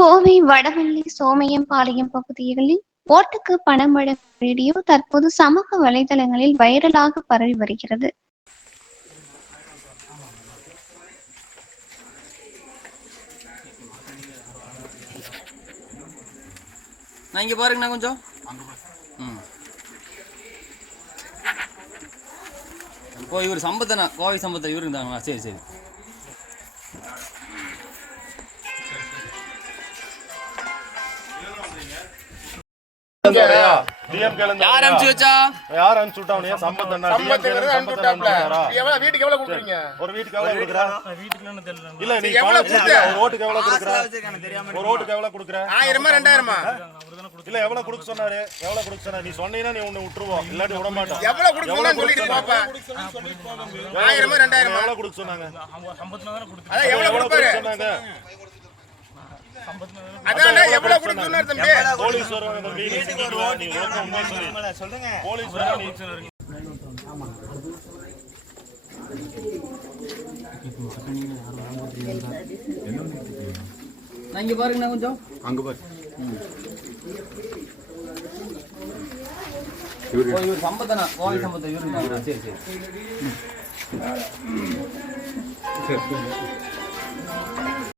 கோவை வடவள்ளி சோமையம்பாளையம் பகுதிகளில் ஓட்டுக்கு பணம் வழங்கும் வீடியோ தற்போது சமூக வலைதளங்களில் வைரலாக பரவி வருகிறது. இங்க பாருங்கண்ணா கொஞ்சம். இப்போ இவர் சம்பத்தனா கோவை சம்பத்தை இவரு இருந்தாங்களா? சரி சரி. யார் அனுப்பிச்சு வச்சா? யார் அனுப்பிச்சு விட்டாவனே? சம்பத்தனா வீட்டுக்கு எவ்வளவு கொடுக்குறீங்க? ஒரு வீட்டுக்கு எவ்வளவு கொடுக்குறா? இல்ல நீ எவ்வளவு கொடுக்குற? ஒரு ஓட்டுக்கு எவ்வளவு கொடுக்குற? ஒரு ஓட்டுக்கு எவ்வளவு கொடுக்குற? 1000 2000 இல்ல எவ்வளவு கொடுக்க சொன்னாரு? எவ்வளவு கொடுக்க சொன்னா? நீ சொன்னீனா நீ உன்னை விட்டுருவோம், இல்லாட்டி விட மாட்டோம். எவ்வளவு கொடுக்கணும்னு சொல்லிட்டு பாப்பா. 1000 2000 எவ்வளவு கொடுக்க சொன்னாங்க? அத எவ்வளவு கொடுப்பாரு சொன்னாங்க? அதானே எவ்வளவு கொடுக்கணும்னு தம்பி. போலீஸ் வருவாங்க தம்பி, நீ சொல்லுவா, நீ ஒழுங்கா உண்மையை சொல்லுங்க. போலீஸ் வருவாங்க. இங்க பாருங்கண்ணா கொஞ்சம். அங்க பாரு. இவர் சம்பத்தனா கோவை சம்பத்தை இவரு இருந்தாங்களா? சரி சரி.